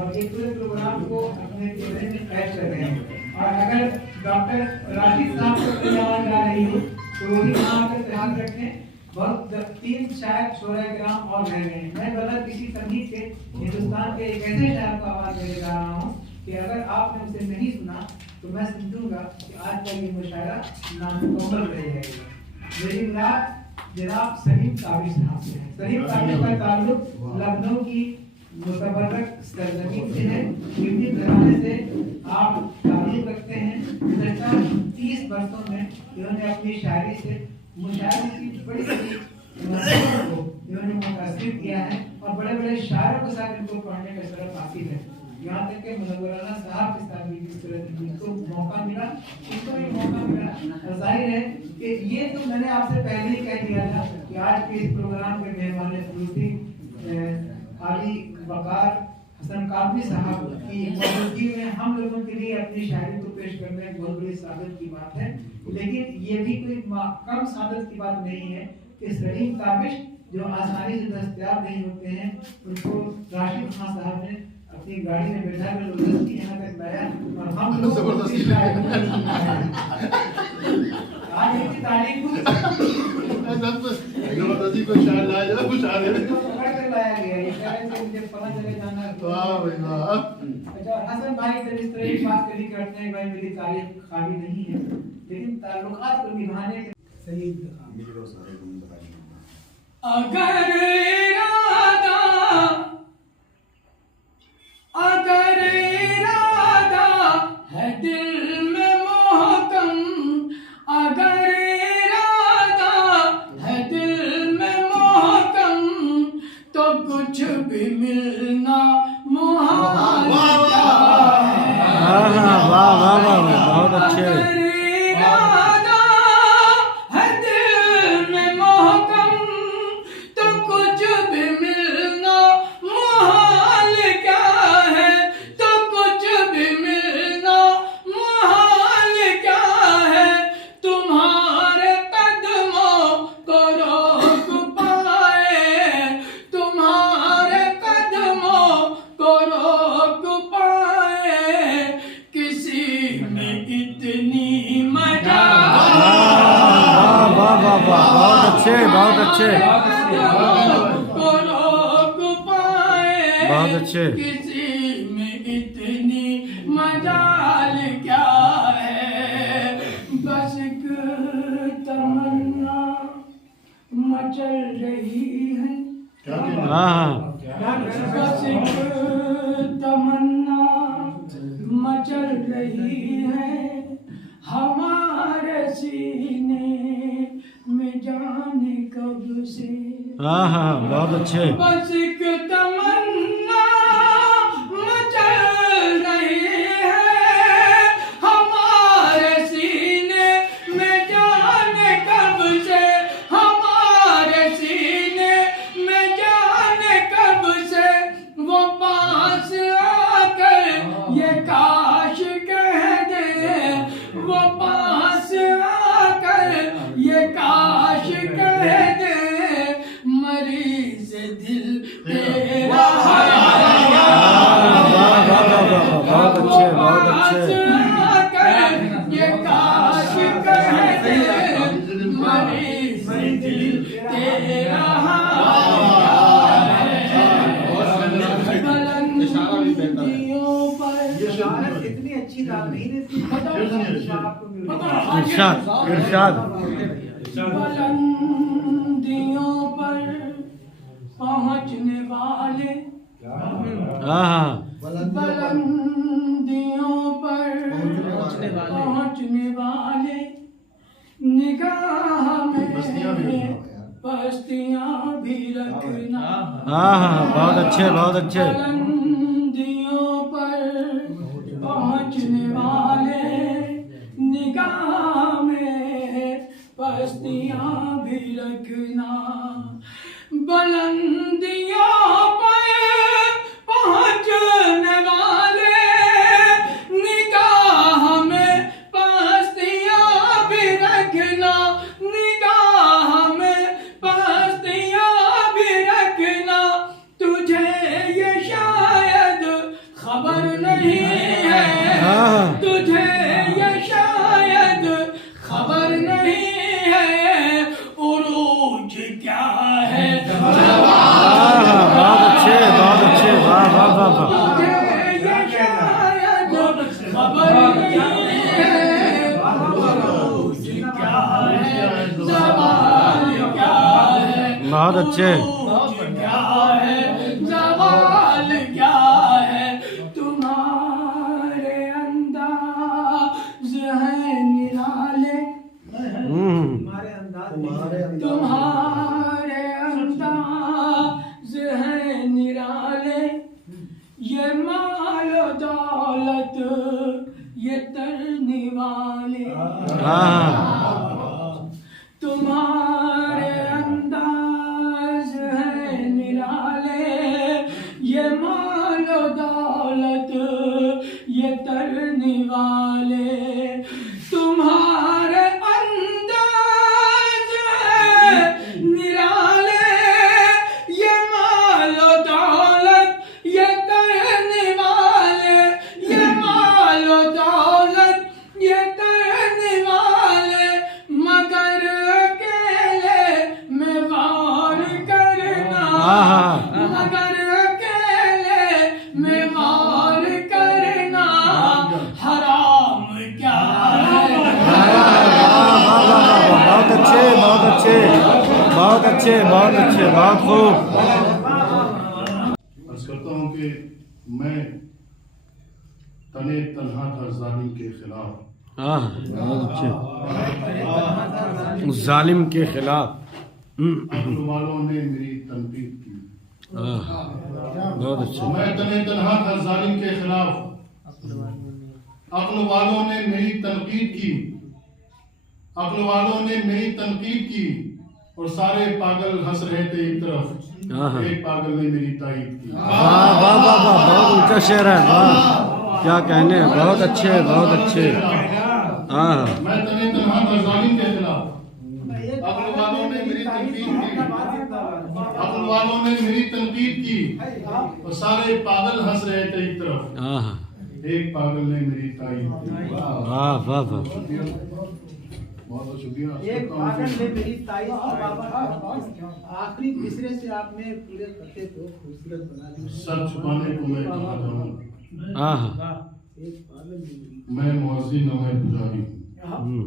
और ये पूरे प्रोग्राम को अपने चेहरे में कैच कर रहे हैं। और अगर डॉक्टर राशिद साहब को कोई आवाज आ रही हो तो वो भी वहाँ पर ध्यान रखें। बहुत 3 शायद 16 ग्राम और रह गए हैं। मैं गलत किसी संगीत के हिंदुस्तान के एक ऐसे शायर को आवाज दे रहा हूँ कि अगर आपने उसे नहीं सुना तो मैं समझूंगा कि आज का ये मुशायरा नामुकम्मल रह जाएगा। मेरी मुराद जनाब सलीम ताबिश साहब से है। सलीम ताबिश का ताल्लुक लखनऊ की मुतबर्रक सरजमीन से है। इनके घराने से आप ताल्लुक रखते हैं। गुज़श्ता 30 वर्षों में इन्होंने अपनी शायरी से मुशायरे की बड़ी इन्होंने मुतासिर किया है और बड़े बड़े शायरों के साथ इनको पढ़ने का शरफ हासिल है। यहाँ तक के मुनव्वराना साहब के साथ भी किस तरह जिनको मौका मिला उसको भी मौका मिला। जाहिर है कि ये तो मैंने आपसे पहले ही कह दिया था कि आज के इस प्रोग्राम के मेहमान खुलूसी आली वकार हसन कादरी साहब की मौजूदगी में हम लोगों के लिए अपनी शायरी को पेश करना एक बहुत बड़ी सादत की बात है। लेकिन ये भी कोई कम सादत की बात नहीं है कि सलीम ताबिश जो आसानी से दस्तयाब नहीं होते हैं उनको राशिद खान साहब ने अपनी गाड़ी में बैठा कर जबरदस्ती यहाँ तक लाया और हम लोग आज इनकी तारीफ जबरदस्ती को शायद लाया जाए कुछ आ गया पकड़ कर लाया गया। ये कह रहे थे मुझे पता चले जाना है। वाह भाई वाह। अच्छा हसन भाई जब इस तरह की बात करी करते हैं भाई मेरी तारीफ खाली नहीं है लेकिन ताल्लुकात को निभाने के सही अगर इरादा है दिल में मोहकम, अगर इरादा है दिल में मोहकम तो कुछ भी मिलना मुहाल है। वाह वाह वाह बहुत अच्छे। बहुत अच्छे बहुत अच्छे। किसी में इतनी मजाल क्या है, बस एक तमन्ना मचल रही है। बस एक तमन्ना मचल रही है हमारे सीने में जाने कब से। हाँ बहुत अच्छे। बस एक तमन्ना मचल रही है हमारे सीने में जाने कब से, हमारे सीने में जाने कब से। वो पास आकर ये काश कह दे, वो पास आकर ये काश कह दे मरीज दिल तेरा बहुत अच्छे बहुत अच्छे। ये काश कह दे मरीज दिल तेरा बुलंदियों पर। ये शहारत इतनी अच्छी दाद नहीं देती इरशाद इरशाद। बुलंदियों पर पहुंचने वाले, बुलंदियों पर पहुंचने वाले निगाह में पस्तियां भी रखना। बहुत अच्छे बहुत अच्छे। बुलंदियों पर पहुंचने वाले निगाह में पस्तियां भी रखना। बुलंदियों पर पहुंचने वाले निगाह में पस्तियां भी रखना, निगाह में पस्तियां भी रखना। तुझे ये शायद बहुत अच्छे क्या है जवाल क्या है तुम्हारे अंदाज है निराले हमारे अंदाज तुम्हारे अंदाज है निराले ये मालो दौलत ये तरने वाले तुम्हारे अंदाज है निराले ये मालो दौलत ये तरने वाले तुम्हारे अंदाज है निराले ये मालो दौलत ये करने वाले ये मालो दौलत ये करने वाले मगर अकेले में वार करना मगर अकेले में वार करना हराम क्या है बहुत अच्छे बहुत अच्छे बहुत अच्छे बहुत अच्छे बहुत खूब अर्ज करता हूँ कि मैं तने तन्हा था जालिम के खिलाफ बहुत अच्छे जालिम के खिलाफ अक्ल वालों ने मेरी तनकीद की। बहुत अच्छे मैं तने तन्हा था जालिम के खिलाफ अक्ल वालों ने मेरी तनकीद की। अक्ल वालों ने मेरी तनकीद की और सारे पागल हंस रहे थे एक तरफ। एक पागल ने मेरी तारीफ की। वाह वाह वाह वाह बहुत ऊंचा शेर है वाह क्या कहने बहुत अच्छे बहुत अच्छे मैं तने तन्हा था जालिम के खिलाफ अक्ल वालों ने मेरी तनकीद की। अक्ल वालों ने मेरी तनकीद की और सारे पागल हंस रहे थे एक तरफ। एक पागल ने मेरी तारीफ की। वाह वाह वाह बहुत बहुत शुक्रिया। एक पागल ने मेरी तारीफ की बाबा। आखिरी मिसरे से आपने पूरे खत्ते को खूबसूरत बना दिया। सर छुपाने को मैं कहाँ जाऊँ। एक पागल ने मैं मुअज्जिन न मैं पुजारी हूँ।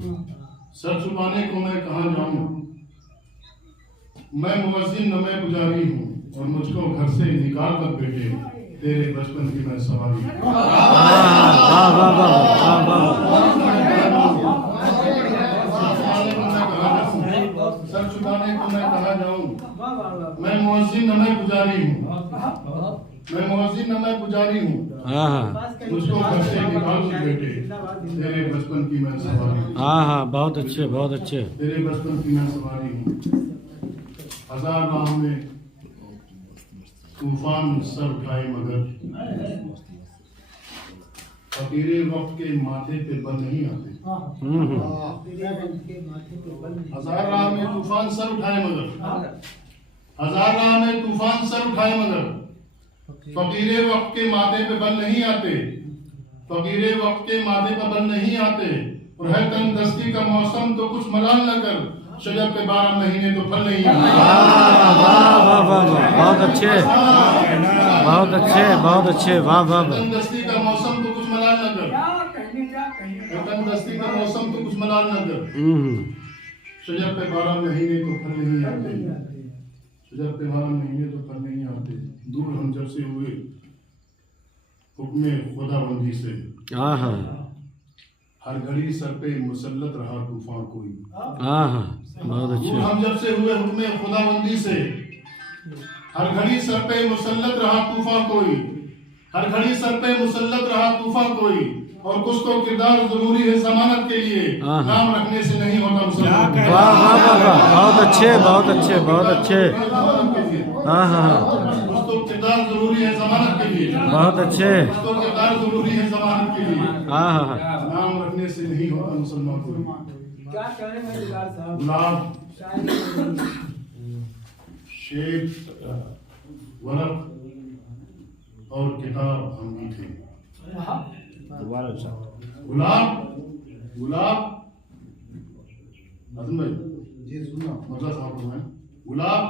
सर छुपाने को मैं कहाँ जाऊँ। मैं मुअज्जिन न मैं पुजारी हूँ और मुझको घर से निकाल कर बेटे तेरे बचपन की मैं सवारी हूँ। वाह वाह वाह वाह सर छुपाने को मैं कहाँ जाऊँ। मैं मुअज्जिन न मैं पुजारी हूँ। मैं मुअज्जिन न मैं पुजारी हूँ। मुझको घर से निकाल कर बेटे तेरे बचपन की मैं सवारी हूँ। बहुत अच्छे बहुत अच्छे तेरे बचपन की मैं सवारी हूँ। हजार राह में तूफान सर उठाए मगर फकीरे वक्त के माथे पे बल नहीं आते। हजार राह में तूफान सर उठाए मगर हजार राह में तूफान सर उठाए मगर फकीरे वक्त के माथे पे बल नहीं आते। फकीरे वक्त के माथे पे बल नहीं आते और है तंग दस्ती का मौसम तो कुछ मलाल न कर शजर पे 12 महीने तो फल नहीं आते। वाह वाह वाह बहुत अच्छे बहुत अच्छे बहुत अच्छे वाह वाह वाह तंग दस्ती का मौसम तो कुछ मलाल न कर। तंग दस्ती का मौसम तो कुछ मलाल न कर शजर पे 12 महीने तो फल नहीं आते। शजर पे 12 महीने तो फल नहीं आते। दूर हम जब से हुए हुक्म खुदाबंदी से हर घड़ी सर पे मुसल्लत रहा तूफान कोई। बहुत अच्छे दूर हम जब से हुए हुक्म खुदाबंदी से हर घड़ी सर पे मुसल्लत रहा तूफान कोई। हर घड़ी सर पे मुसल्लत रहा तूफान कोई और कुछ तो किरदार जरूरी है जमानत के लिए नाम रखने से नहीं होता मुसलमान। वाह वाह वाह वाह बहुत अच्छे बहुत अच्छे बहुत अच्छे कुछ तो किरदार जरूरी है जमानत के लिए। बहुत अच्छे कुछ तो किरदार जरूरी है जमानत के लिए नाम रखने से नहीं होता मुसलमान को। क्या करें मैं दिलार साहब। गुलाब शेर वरक और किताब हम भी थे। गुलाब गुलाब आजम भाई जी सुनो मतलब साहब को गुलाब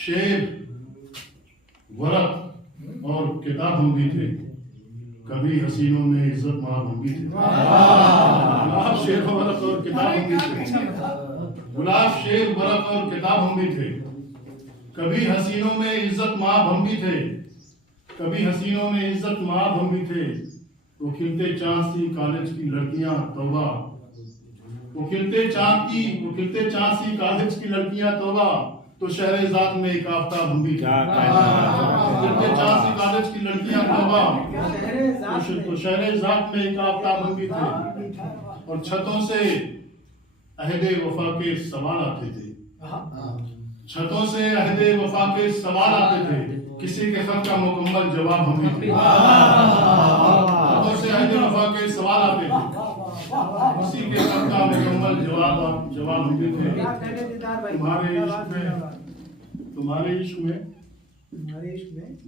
शेर वरक और किताब हम भी थे। कभी हसीनों में इज्जत मार हम भी थे। गुलाब शेर वरक और किताब हम भी थे। गुलाब शेर बरफ और किताब हम भी थे, कभी हसीनों में इज्जत माब हम भी थे, कभी हसीनों में इज्जत माब हम भी थे। वो खिलते चांद सी कॉलेज की लड़कियां तौबा, वो खिलते चांद सी कॉलेज की लड़कियां तौबा, तो शहरे जात में एक आफ्ताब हम भी थे। खिलते चांद सी कॉलेज की लड़कियां तौबा, तो शहरे जात में एक आफ्ताब हम भी थे। और छतों से अहदे वफा के सवाल आते थे, छतों से अहदे वफा के सवाल आते थे, किसी के खत का मुकम्मल जवाब हम भी थे। छतों से अहदे वफा के सवाल आते थे, किसी के खत का मुकम्मल जवाब हम भी थे। तुम्हारे इश्क में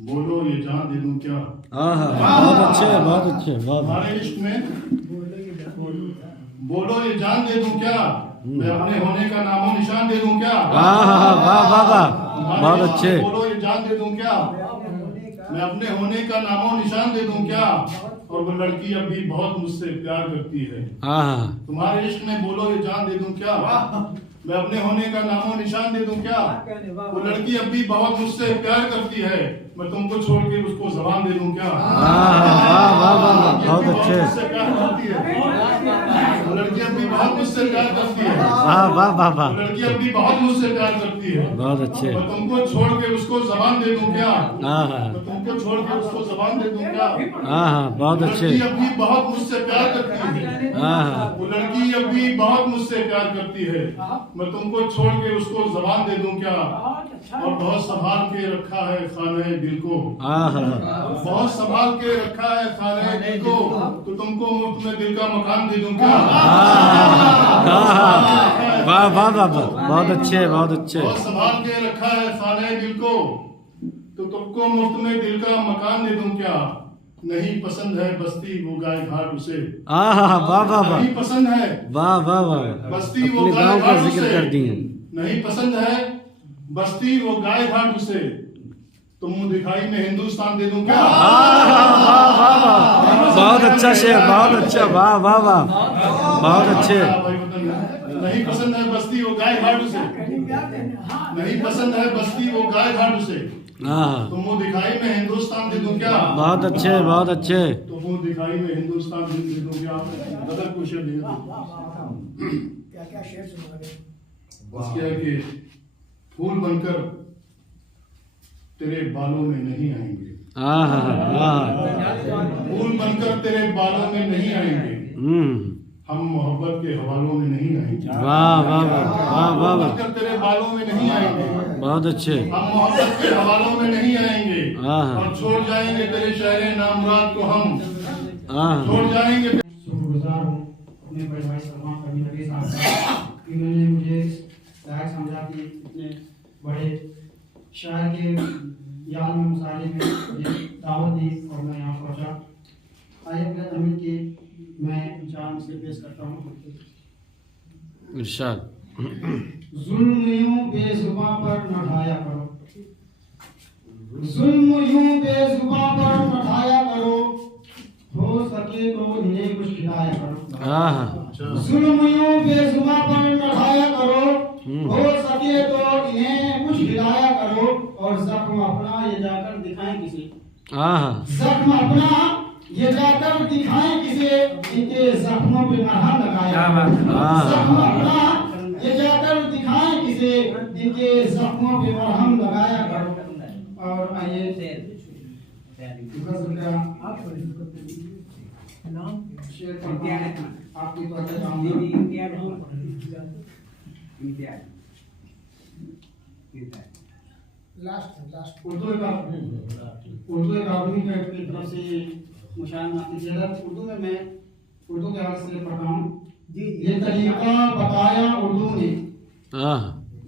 बोलो ये जान दे दूं क्या। बहुत अच्छे, बहुत अच्छे, बहुत। तुम्हारे इश्क में बोलो ये जान दे दूं क्या, मैं अपने होने का नामो निशान दे दूं क्या। वाह वाह वाह, बहुत अच्छे। बोलो ये जान दे दूं क्या, मैं अपने होने का नामो निशान दे दूं क्या, और वो लड़की अब भी बहुत मुझसे प्यार करती है। तुम्हारे इश्क में बोलो ये जान दे दूं क्या, मैं अपने होने का नामो निशान दे दूं क्या, वो लड़की अब भी बहुत मुझसे प्यार करती है, मैं तुमको छोड़ के उसको जबान दे दूं क्या। बहुत अच्छे। मुझसे प्यार करती है, वो लड़की अब भी बहुत मुझसे प्यार करती है। वाह वाह वाह वाह, लड़की अब भी बहुत मुझसे प्यार करती है, बहुत अच्छे। मैं तुमको छोड़ के उसको जबान दे दूं क्या, हाँ, मैं तुमको छोड़ के उसको जबान दे दूं क्या। बहुत अच्छे। लड़की अब भी बहुत मुझसे प्यार करती है, वो लड़की अब भी बहुत मुझसे प्यार करती है, मैं तुमको छोड़ के उसको जबान दे दूं क्या। और बहुत संभाल के रखा है खाने दिल को, बहुत संभाल के रखा है खाने दिल को, तो तुमको मुफ्त में दिल का मकान दे दूं क्या। वाह वाह वाह, बहुत अच्छे, बहुत अच्छे। बहुत संभाल के रखा है खाने दिल को, तो तुमको मुफ्त में दिल का मकान दे दूं क्या। नहीं पसंद है बस्ती वो गाय घाट उसे, वाह वाह वाह, नहीं पसंद है वाह वाह वाह, बस्ती वो अपने गाय गांव का घाट जिक्र उसे, कर दिए। नहीं पसंद है बस्ती वो गाय घाट उसे, तो मुंह दिखाई में हिंदुस्तान दे दूं क्या। बहुत अच्छा शेर, बहुत अच्छा, वाह वाह वाह, बहुत अच्छे। नहीं पसंद है बस्ती वो गाय घाट उसे, नहीं पसंद है बस्ती वो गाय घाट उसे, तो मुंह दिखाई में हिंदुस्तान दे दूं क्या। बहुत अच्छे, बहुत अच्छे। तो मुंह दिखाई में हिंदुस्तान दे दूं क्या। अगर कुछ शेर दे दो क्या शेर सुनाओगे। बस क्या है कि फूल बनकर तेरे बालों में नहीं आएंगे, फूल बनकर तेरे बालों में नहीं आएंगे, हम मोहब्बत के हवालों में नहीं आएंगे। वाह वाह वाह वाह वाह, बनकर तेरे बालों में नहीं आएंगे, बहुत अच्छे। हम मोहब्बत के हवालों में नहीं आएंगे, और छोड़ जाएंगे तेरे शहरे नामुराद को हम, छोड़ जाएंगे। शुक्रगुजार हूँ अपने बड़े भाई सलमान कभी नबी साहब का, इन्होंने मुझे लायक समझा कि इतने बड़े शायर के याद में मुशायरे में मुझे दावत दी और मैं यहाँ पहुँचा। आइए अपने अमीर की मैं जान से पेश करता हूँ। इरशाद। जुल्म यूं बेजुबां पर न ढाया करो, जुल्म यूं बेजुबां पर न ढाया करो, हो सके तो इन्हें कुछ खिलाया करो। जुल्म यूं बेजुबां पर न ढाया करो, हो सके तो इन्हें कुछ खिलाया करो, और जख्म अपना ये जाकर दिखाएं किसे, जख्म अपना ये जाकर दिखाएं किसे, इनके जख्मों पे मरहम लगाया, जख्म अपना ये जाकर दिखाएं किसे, इनके जख्मों पे मरहम लगाया करो। और आइए शेर आपकी लास्ट उर्दू एक आदमी की तरफ से उर्दू में मैं उर्दू के हाथ से पढ़ रहा हूँ। ये तरीका बताया उर्दू ने,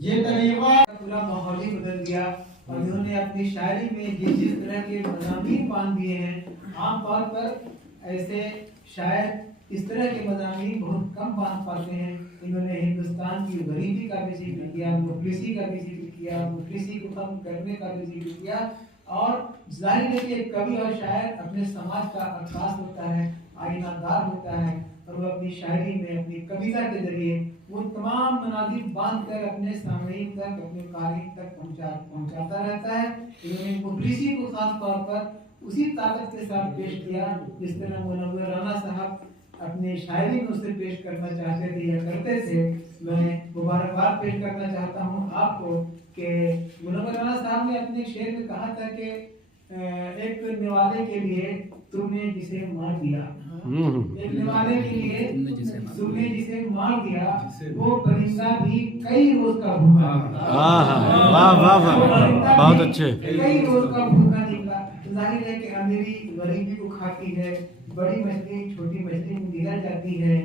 ये तरीका पूरा माहौल ही बदल दिया, और इन्होंने अपनी शायरी में जिस तरह के मज़ामीन बांध दिए हैं, आमतौर पर ऐसे शायर इस तरह के मज़ामीन बहुत कम बांध पाते हैं। इन्होंने हिंदुस्तान की गरीबी का भी जिक्र किया, मुफलिसी का भी जिक्र किया, मुफलिसी को खत्म करने का भी जिक्र किया, और जाहिर है कि कवि और शायर अपने समाज का अक्कास होता है, आईनादार होता है, और वो अपनी शायरी में, अपनी कविता के जरिए वो तमाम मनाजिर बांध कर अपने सामईन तक, अपने कारीन तक पहुंचाता रहता है। इन्होंने मुफलिसी को खास तौर पर उसी ताकत के साथ पेश किया जिस तरह मुनव्वर राना साहब अपनी शायरी में उसे पेश करना चाहते थे या करते थे। मैं मुबारकबाद पेश करना चाहता हूँ आपको कि मुनव्वर राना साहब ने अपने शेर में कहा था कि एक निवाले के लिए तुमने जिसे मार दिया, एक निवाले के लिए तुमने जिसे मार दिया, वो परिंदा भी कई रोज का भूखा। वाह वाह वाह, बहुत अच्छे। कई रोज का भूखा निकला। जाहिर है कि अमीरी गरीबी को खाती है, बड़ी मछली छोटी मछली में गिर जाती है,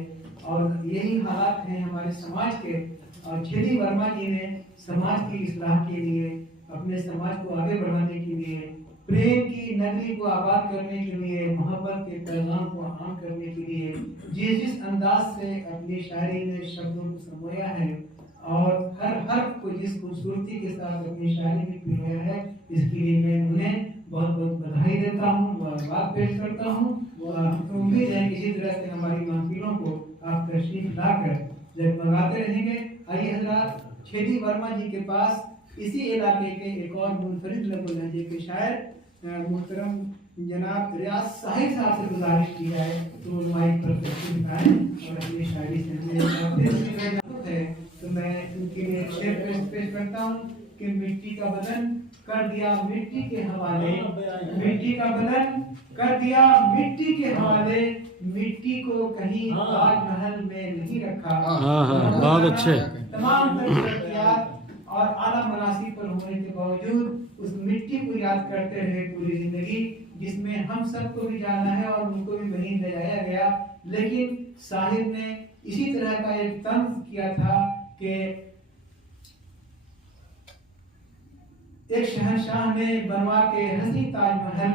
और यही हालात हैं हमारे समाज के। और छेदी वर्मा जी ने समाज की इस्लाह के लिए, अपने समाज को आगे बढ़ाने के लिए, प्रेम की नगरी को आबाद करने के लिए, मोहब्बत के पैगाम को आम करने के लिए जिस अंदाज से अपनी शायरी में शब्दों को समोया है और हर को जिस खूबसूरती के साथ अपनी शायरी में पिरोया है, इसके लिए मैं उन्हें बहुत बहुत बधाई देता हूँ, मुबारकबाद पेश करता हूँ। उम्मीद है इसी तरह से हमारी महफिलों को आप तशरीफ लाकर जगमगाते रहेंगे। आइए हजरात, छेदी वर्मा जी के पास इसी इलाके के एक और मुनफरिद लघु लहजे के शायर मुहतरम जनाब रियाज साहिब साहब से गुजारिश की जाए तो वो माइक पर तशरीफ लाएं और अपनी शायरी से है। तो मैं उनके लिए शेर पेश करता हूँ कि मिट्टी का बदन कर दिया मिट्टी के हवाले, मिट्टी का बदन कर दिया मिट्टी के हवाले, मिट्टी को कहीं ताजमहल में नहीं रखा। बहुत अच्छे। तमाम तरक्कियात और आला मनासिब पर होने के बावजूद उस मिट्टी को याद करते रहे पूरी जिंदगी, जिसमें हम सबको भी जाना है और उनको भी वहीं ले जाया गया। लेकिन साहिब ने इसी तरह का एक तंज किया था कि एक शहंशाह ने बनवा के हंसी ताजमहल,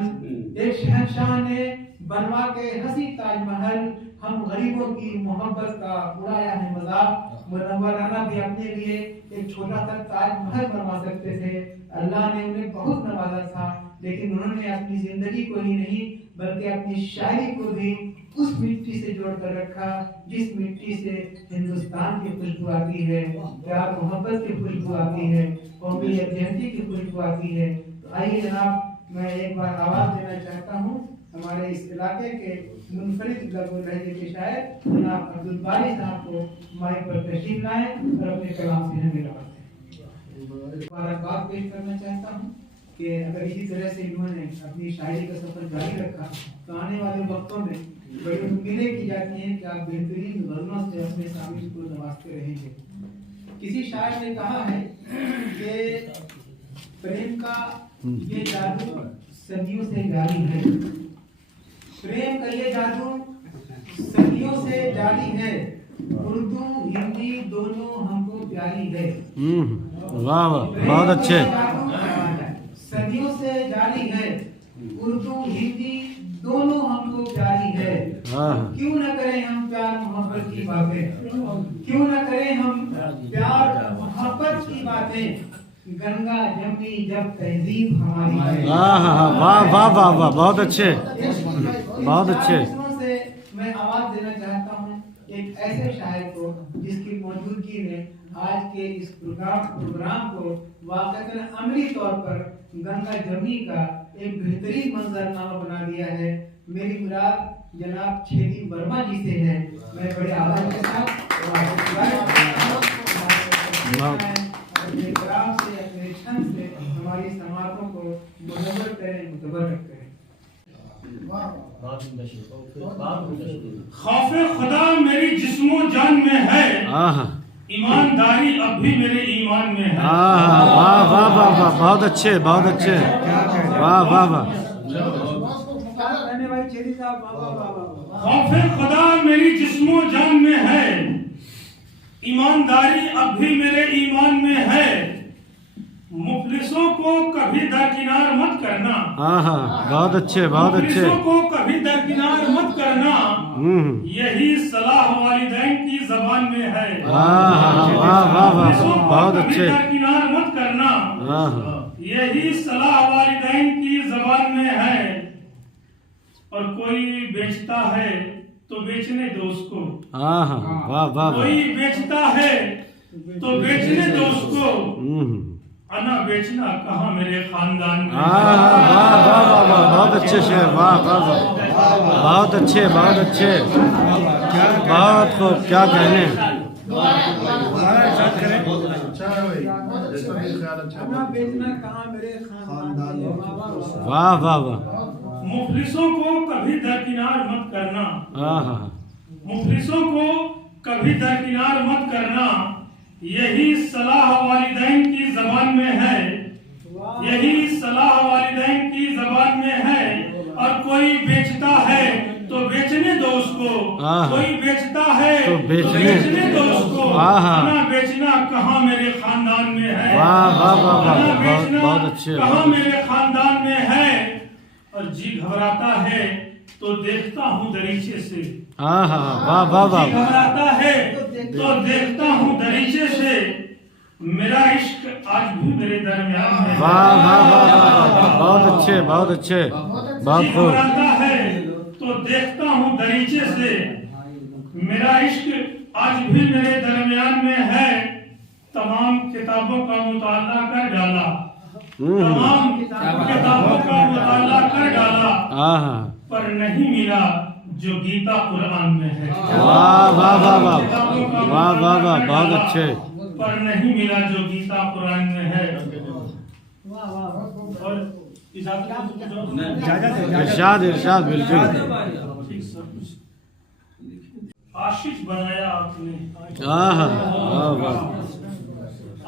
एक शहंशाह ने बनवा के हंसी ताजमहल, हम गरीबों की मोहब्बत का उड़ाया है मजाक। मुनव्वर राना भी अपने लिए एक छोटा सा ताजमहल बनवा सकते थे, अल्लाह ने उन्हें बहुत नवाजा था, लेकिन उन्होंने अपनी जिंदगी को ही नहीं बल्कि अपनी शायरी को भी उस मिट्टी से जोड़कर रखा जिस मिट्टी से हिंदुस्तान की खुशबू आती है, प्यार मोहब्बत की खुशबू आती है, कौमी यकजहती की खुशबू आती है। तो आइए जनाब, मैं एक बार आवाज देना चाहता हूँ हमारे इस इलाके के मुनफरिद लघु लहजे के शायर जनाब अब्दुल बारी साहब को माइक पर तशरीफ लाएं और अपने कलाम से हमें नवाजें। मुबारकबाद पेश करना चाहता हूँ कि अगर इसी तरह से इन्होंने अपनी शायरी का सफर जारी रखा तो आने वाले वक्तों में बड़ी उम्मीदें की जाती हैं कि आप बेहतरीन गज़लों से अपने सामिल को नवाजते रहेंगे। किसी शायर ने कहा है कि प्रेम का ये जादू सदियों से जारी है, प्रेम का ये जादू सदियों से जारी है, उर्दू हिंदी दोनों हमको प्यारी है। वाह वाह, बहुत अच्छे। सदियों से जारी है, उर्दू हिंदी दोनों हमको प्यारी है। क्यों न करें हम प्यार मोहब्बत की बातें, क्यों न करें हम प्यार मोहब्बत की बातें, गंगा जमनी जब तहजीब हमारी है। वाह वाह वाह वाह, बहुत अच्छे, बहुत अच्छे। से मैं आवाज देना चाहता हूँ एक ऐसे शायर को जिसकी मौजूदगी ने आज के इस प्रोग्राम को वाकईन अमली तौर पर गंगा जमनी का एक बेहतरीन मंजरनामा बना दिया है। मेरी मुराद जनाब छेदी वर्मा जी से है। मैं बड़े आभार के साथ अपने कलाम से, अपने छंद से हमारी समातों को मुनव्वर करें, मुतबर्रक करें। खौफे खुदा मेरी जिस्मो जान में है, ईमानदारी अब भी मेरे ईमान में है। वाह वाह वाह वाह, बहुत अच्छे, बहुत अच्छे, वाह वाह वाह। खौफे खुदा मेरी जिस्मो जान में है, ईमानदारी अब भी मेरे ईमान में है, मुफलिसों को कभी दरकिनार मत करना। बहुत अच्छे, बहुत अच्छे। मुफलिसों को कभी दरकिनार मत करना, यही सलाह वालिदैन की जबान में है। बहुत अच्छे। दरकिनार मत करना, यही सलाह वालिदैन की जबान में है। और कोई बेचता है तो बेचने दो उसको। हाँ हाँ वाह वाह वाह कोई बेचता है तो बेचने दो उसको, हम्म। अना बेचना कहाँ मेरे खानदान में। हाँ हाँ वाह वाह वाह वाह बहुत अच्छे शेर, वाह वाह वाह बहुत अच्छे बहुत अच्छे, बहुत खूब, क्या कहने। अच्छा है भाई, जैसा भी ख्याल अच्छा अपना है। बेचना कहाँ मेरे खानदान में। वाह वाह वाह मुफलिसों को कभी दरकिनार मत करना, हाँ हाँ मुफलिसों को कभी दरकिनार मत करना, यही सलाह वालिदैन की जबान में है, यही सलाह वालिदैन की जबान में है। और कोई बेचता है तो बेचने दो उसको, हाँ। कोई बेचता है तो तो बेचने दो उसको, हाँ, हाँ। ना बेचना कहाँ मेरे खानदान में है। वाह वाह वाह वाह ना बहुत बेचना बहुत अच्छे कहाँ बहुत मेरे खानदान में है। और जी घबराता है तो देखता हूँ दरीचे से, हाँ हाँ वाह वाह जी वाह घबराता है तो देखता हूँ दरीचे से, मेरा इश्क आज भी मेरे दरमियान में है। वाह वाह वाह वाह बहुत अच्छे बहुत अच्छे बहुत जी खूब। घबराता है तो देखता हूँ दरीचे से, मेरा इश्क आज भी मेरे दरमियान में है। तमाम किताबों का मुताला कर डाला, तमाम किताबों का मुताला कर डाला, हाँ हाँ पर नहीं मिला जो गीता कुरान में है। वाह वाह वाह वाह किताबों का वाह वाह वाह मुताला कर बहुत डाला, अच्छे। पर नहीं मिला जो गीता कुरान में है। और इरशाद इरशाद बिल्कुल। आशिक बनाया आपने, हाँ हाँ वाह वाह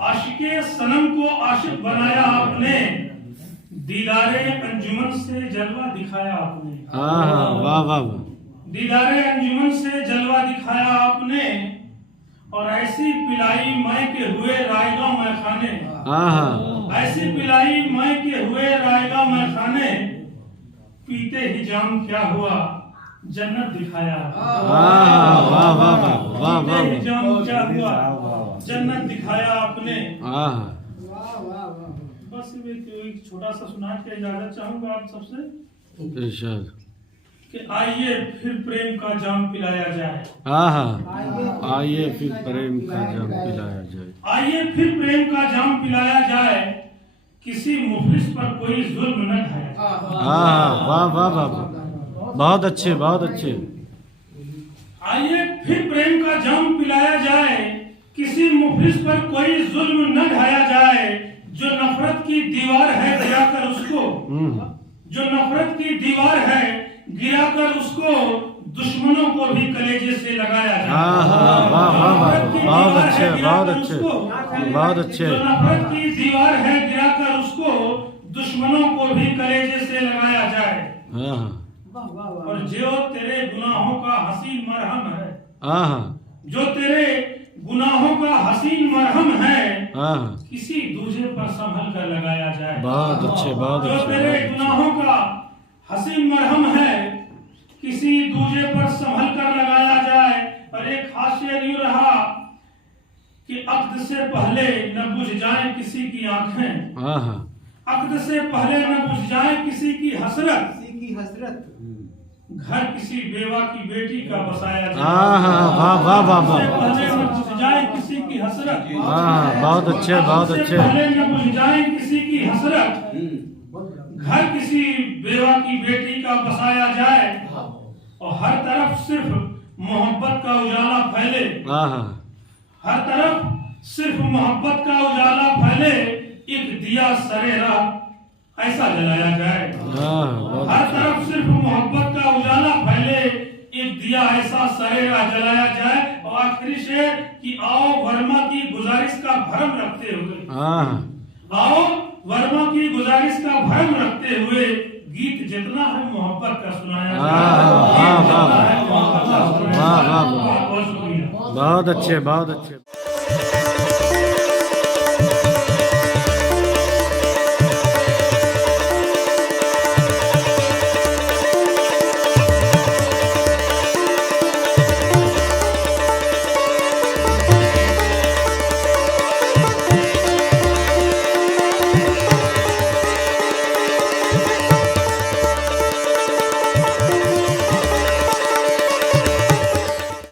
आशिके सनम को आशिक बनाया आपने, दीदारे अंजुमन से जलवा दिखाया आपने, हाँ हाँ वाह वाह वाह दीदारे अंजुमन से जलवा दिखाया आपने। और ऐसी पिलाई मैं के हुए रायगा मैं खाने, हाँ हाँ ऐसी पिलाई मैं के हुए रायगा मैं खाने, पीते ही जाम क्या हुआ जन्नत दिखाया। हाँ हाँ वाह वाह वाह वाह पीते ही वाह जाम क्या हुआ जन्नत दिखाया आपने। हाँ हाँ बस एक छोटा सा सुना के इजाजत चाहूंगा आप सबसे इरशाद। कि आइए फिर प्रेम का जाम पिलाया जाए, हाँ हाँ आइए फिर प्रेम का जाम पिलाया जाए, आइए फिर प्रेम का जाम पिलाया जाए, किसी मुफलिस पर कोई जुल्म न ढाया। हाँ हाँ वाह वाह वाह वाह बहुत अच्छे बहुत अच्छे। आइए फिर प्रेम का जाम पिलाया जाए, किसी मुफलिस पर कोई जुल्म न ढाया जाए, जो नफरत की दीवार है गिराकर उसको, जो नफरत की दीवार है गिराकर उसको, दुश्मनों को भी कलेजे से लगाया जाए। हाँ हाँ वाह वाह वाह बहुत अच्छे बहुत अच्छे बहुत अच्छे। जो नफरत की दीवार है गिराकर उसको, दुश्मनों को भी कलेजे से लगाया जाए। हाँ हाँ और जो तेरे गुनाहों का हसीन मरहम है, हाँ हाँ जो तेरे गुनाहों का हसीन मरहम है, हाँ किसी दूसरे पर संभल कर लगाया जाए। बहुत अच्छे बहुत जो अच्छे तेरे बहुत अच्छे। गुनाहों का हसीन मरहम है, किसी दूसरे पर संभल कर लगाया जाए। और एक हाशिया यूं रहा कि अक्द से पहले न बुझ जाए किसी की आंखें, हाँ हाँ अक्द से पहले न बुझ जाए किसी की हसरत, किसी की हसरत, घर किसी बेवा की बेटी का बसाया जाए। हाँ हाँ वाह वाह वाह अक्द से वाह पहले न बुझ जाए किसी की हसरत, हाँ हाँ बहुत अच्छे बहुत अक्द से अच्छे। पहले न बुझ जाए किसी की हसरत, घर किसी बेवा की बेटी का बसाया जाए। और हर तरफ सिर्फ मोहब्बत का उजाला फैले, हाँ हाँ हर तरफ सिर्फ मोहब्बत का उजाला फैले, एक दिया सरेरा ऐसा जलाया जाए। हाँ बहुत हर अच्छे। तरफ सिर्फ मोहब्बत का उजाला फैले, एक दिया ऐसा सरेरा जलाया जाए। और आखिरी शेर कि आओ वर्मा की गुजारिश का भरम रखते हुए, हाँ आओ वर्मा की गुजारिश का भरम रखते हुए, गीत जितना है मोहब्बत का सुनाया जाए। वाह, वाह, गीत जितना वाह, है मोहब्बत का सुनाया वाह, जाए। वाह, वाह। बहुत बहुत शुक्रिया। बहुत अच्छे बहुत अच्छे।